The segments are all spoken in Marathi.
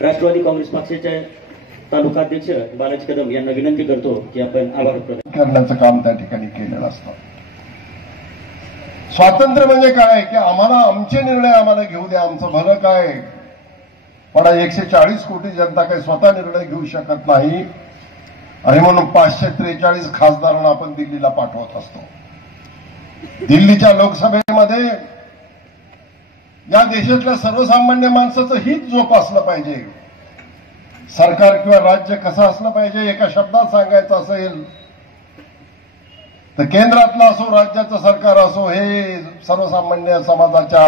राष्ट्रवादी काँग्रेस पक्षाचे तालुका अध्यक्ष बालाजी कदम यांना विनंती करतो की आपण आभार प्रकट करण्याचं काम त्या ठिकाणी केलेलं असतं. स्वातंत्र्य म्हणजे काय की आम्हाला आमचे निर्णय आम्हाला घेऊ द्या, आमचं भलं काय. पण 140 कोटी जनता काही स्वतः निर्णय घेऊ शकत नाही आणि म्हणून 543 खासदारांना आपण दिल्लीला पाठवत असतो. दिल्लीच्या लोकसभेमध्ये या देशातल्या सर्वसामान्य माणसाचं हित जोपासलं पाहिजे. सरकार किंवा राज्य कसं असलं पाहिजे एका शब्दात सांगायचं असेल तर केंद्रातलं असो राज्याचं सरकार असो हे सर्वसामान्य समाजाच्या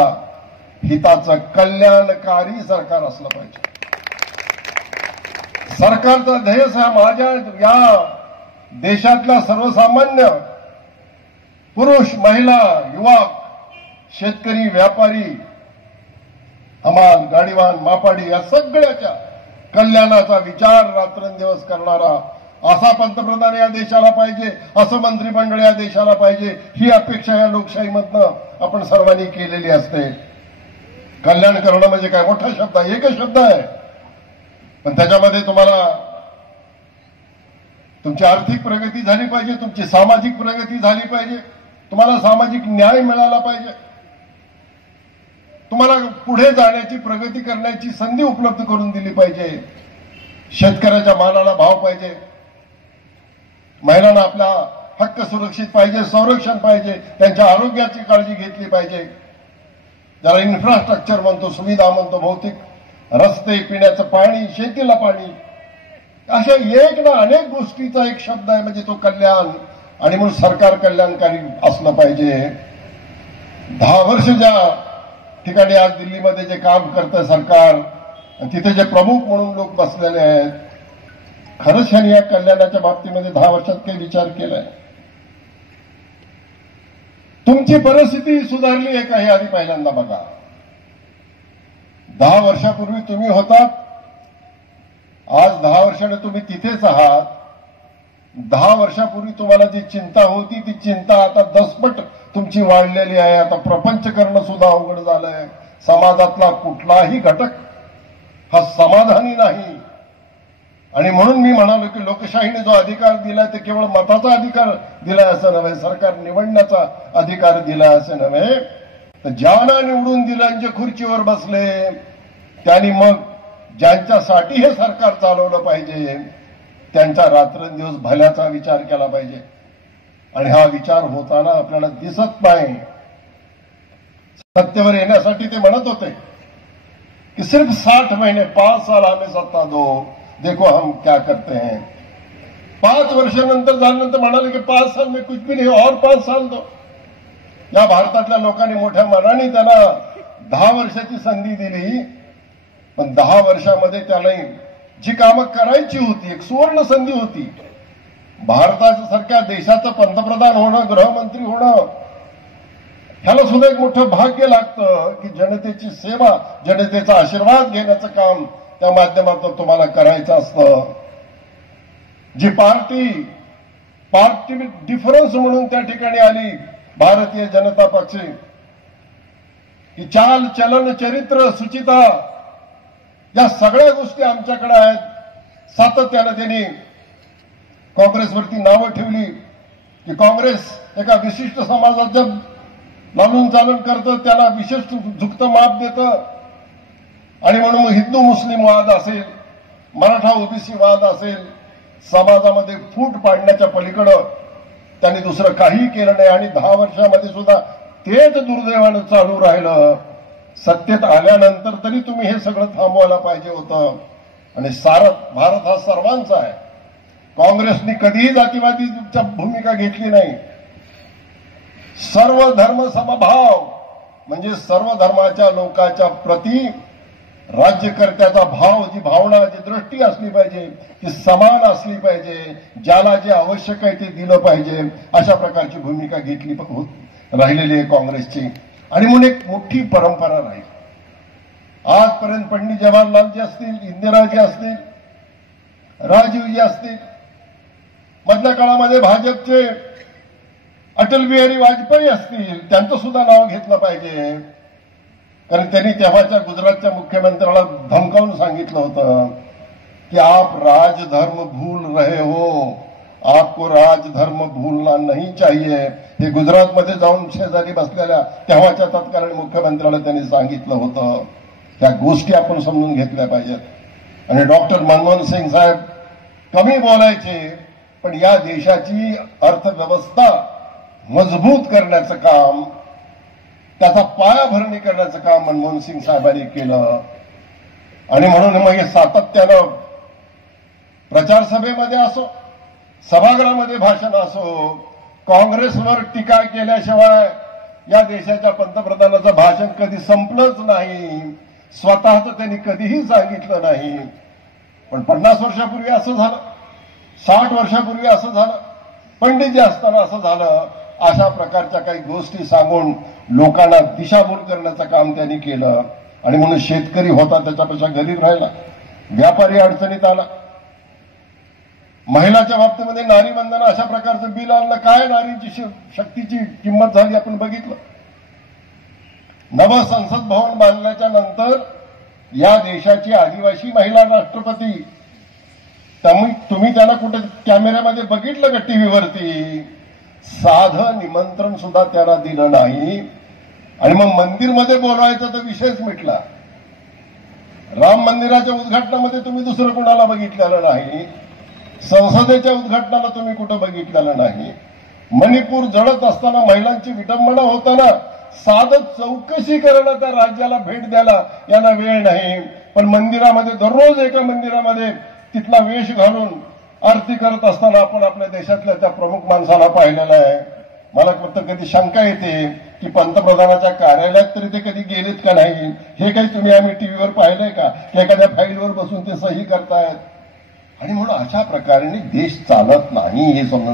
हिताचं कल्याणकारी सरकार असलं पाहिजे. सरकारचा ध्येय माझ्या या देशातल्या सर्वसामान्य पुरुष महिला युवक शेतकरी व्यापारी हमाल गाडीवान मापाडी या सगळ्याच्या कल्याणाचा विचार रात्रंदिवस करणारा असा पंतप्रधान या देशाला पाहिजे, असं मंत्रिमंडळ या देशाला पाहिजे, ही अपेक्षा या लोकशाहीमधनं आपण सर्वांनी केलेली असते. कल्याण करणं म्हणजे काय मोठा शब्द आहे, एकच शब्द आहे, पण त्याच्यामध्ये तुम्हाला तुमची आर्थिक प्रगती झाली पाहिजे, तुमची सामाजिक प्रगती झाली पाहिजे, तुम्हाला सामाजिक न्याय मिळाला पाहिजे, तुम्हाला पुढे जाण्याची प्रगती करण्याची संधी उपलब्ध करून दिली पाहिजे, शेतकऱ्याच्या मालाला भाव पाहिजे, महिलांना आपला हक्क सुरक्षित पाहिजे, संरक्षण पाहिजे, त्यांच्या आरोग्याची काळजी घेतली पाहिजे, ज्याला इन्फ्रास्ट्रक्चर म्हणतो, सुविधा म्हणतो, भौतिक रस्ते, पिण्याचं पाणी, शेतीला पाणी, अशा एक ना अनेक गोष्टीचा एक शब्द आहे म्हणजे तो कल्याण. आणि म्हणून सरकार कल्याणकारी असलं पाहिजे. 10 वर्ष ज्या ठिकाणी आज दिल्लीमध्ये जे काम करतं सरकार, तिथे जे प्रमुख म्हणून लोक बसलेले आहेत, खरंच ह्यांनी या कल्याणाच्या बाबतीमध्ये 10 वर्षात काही विचार केलाय? तुमची परिस्थिती सुधारली आहे का हे आधी पहिल्यांदा बघा. 10 वर्षापूर्वी तुम्ही होतात, आज 10 वर्षाने तुम्ही तिथेच आहात. 10 वर्षापूर्वी तुम्हाला जी चिंता होती ती चिंता आता 10 पट तुमची वाढलेली आहे. आता प्रपंच करणं सुद्धा अवघड झालंय. समाजातला कुठलाही घटक हा समाधानी नाही. आणि म्हणून मी म्हणालो की लोकशाहीने जो अधिकार दिलाय ते केवळ मताचा अधिकार दिलाय असं नव्हे, सरकार निवडण्याचा अधिकार दिलाय असं नव्हे, तर ज्यांना निवडून दिलं जे खुर्चीवर बसले त्यांनी मग ज्यांच्यासाठी हे सरकार चालवलं पाहिजे त्यांचा रात्रंदिवस भल्याचा विचार केला पाहिजे. आणि हा विचार होताना आपल्याला दिसत नाही. सत्तेवर येण्यासाठी ते म्हणत होते कि सिर्फ 60 महीने 5 साल हमें सत्ता दो, देखो हम क्या करते हैं. 5 वर्षानंतर झाल्यानंतर म्हणाले की 5 साल में कुछ भी नहीं, और 5 साल दो. या भारतातल्या लोकांनी मोठ्या मनाने त्यांना 10 वर्षाची संधी दिली, पण 10 वर्षामध्ये त्याला जी कामं करायची होती, एक सुवर्ण संधी होती. भारताच्या सारख्या देशाचं पंतप्रधान होणं, गृहमंत्री होणं, ह्याला सुद्धा एक मोठं भाग्य लागतं की जनतेची सेवा, जनतेचा आशीर्वाद घेण्याचं काम त्या माध्यमातून तुम्हाला करायचं असतं. जी पार्टी डिफरन्स म्हणून त्या ठिकाणी आली भारतीय जनता पक्ष, की चाल चलन चरित्र सुचिता या सगळ्या गोष्टी आमच्याकडे आहेत. सातत्यानं त्यांनी काँग्रेसवरती नावं ठेवली की काँग्रेस एका विशिष्ट समाजाचं लालून चालन करतं, त्याला विशिष्ट झुकतं माप देतं. आणि म्हणून हिंदू मुस्लिम वाद असेल, मराठा ओबीसी वाद असेल, समाजामध्ये फूट पाडण्याच्या पलीकडं त्यांनी दुसरं काही केलं नाही. आणि 10 वर्षामध्ये सुद्धा तेच दुर्दैवानं चालू राहिलं. सत्तेत आल्यानंतर तरी तुम्ही हे सगळं थांबवायला पाहिजे होतं. आणि भारत हा सर्वांचा आहे. काँग्रेसनी कधीही जातीवादी भूमिका घेतली नाही. सर्व धर्म समभाव म्हणजे सर्व धर्माच्या लोकांच्या प्रती राज्यकर्त्याचा भाव, जी भावना, जी दृष्टी असली पाहिजे ती समान असली पाहिजे. ज्याला जे आवश्यक आहे ते दिलं पाहिजे, अशा प्रकारची भूमिका घेतली राहिलेली आहे काँग्रेसची. आणि म्हणून एक मोठी परंपरा राहील. आजपर्यंत पंडित जवाहरलालजी असतील, इंदिराजी असतील, राजीवजी असतील, मधल्या काळामध्ये भाजपचे अटल बिहारी वाजपेयी असतील, त्यांचं सुद्धा नाव घेतलं पाहिजे. कारण त्यांनी तेव्हाच्या गुजरातच्या मुख्यमंत्र्याला धमकावून सांगितलं होतं की आप राजधर्म भूल रहे हो, आपको राजधर्म भूलना नहीं चाहिए. हे गुजरातमध्ये जाऊन शेजारी बसलेल्या तेव्हाच्या तत्कालीन मुख्यमंत्र्याला त्यांनी सांगितलं होतं. त्या गोष्टी आपण समजून घेतल्या पाहिजेत. आणि डॉक्टर मनमोहन सिंग साहेब कमी बोलायचे, पण या देशाची अर्थव्यवस्था मजबूत करण्याचं काम, त्याचा पायाभरणी करण्याचं काम मनमोहन सिंग साहेबांनी केलं. आणि म्हणून मग हे सातत्यानं प्रचार सभेमध्ये असो, सभागृहामध्ये भाषण असो, काँग्रेसवर टीका केल्याशिवाय या देशाच्या पंतप्रधानाचं भाषण कधी संपलंच नाही. स्वतःच त्यांनी कधीही सांगितलं नाही. पण 50 वर्षापूर्वी असं झालं, 60 वर्षापूर्वी असं झालं, पंडितजी असताना असं झालं. अशा प्रकारच्या काही गोष्टी सांगून लोकांना दिशाभूल करण्याचं काम त्यांनी केलं. आणि म्हणून शेतकरी होता त्याच्यापेक्षा गरीब राहिला, व्यापारी अडचणीत आला. महिलाच्या बाबतीमध्ये नारी वंदना अशा प्रकारचं बिल आणलं. काय नारींची शक्तीची किंमत झाली आपण बघितलं. नवं संसद भवन बांधल्याच्या नंतर या देशाची आदिवासी महिला राष्ट्रपती, तुम्ही त्यांना कुठे कॅमेऱ्यामध्ये बघितलं का टीव्हीवरती? साधं निमंत्रण सुद्धा त्यांना दिलं नाही. आणि मग मंदिरमध्ये बोलवायचा तर विषयच मिटला. राम मंदिराच्या उद्घाटनामध्ये तुम्ही दुसरं कोणाला बघितलेलं नाही. संसदेच्या उद्घाटनाला तुम्ही कुठं बघितलेलं नाही. मणिपूर जळत असताना महिलांची विडंबना होताना साधं चौकशी करायला, त्या राज्याला भेट द्यायला यांना वेळ नाही. पण मंदिरामध्ये दररोज एका मंदिरामध्ये तिथला वेश घालून आरती करत असताना आपण आपल्या देशातल्या त्या प्रमुख माणसाला पाहिलेलं आहे. मला फक्त कधी शंका येते की पंतप्रधानाच्या कार्यालयात तरी ते कधी गेलेत का नाही. हे काही तुम्ही आम्ही टीव्हीवर पाहिलंय का? एखाद्या फाईलवर बसून ते सही करतायत. आणि म्हणून अशा प्रकारे देश चालत नाही हे समजून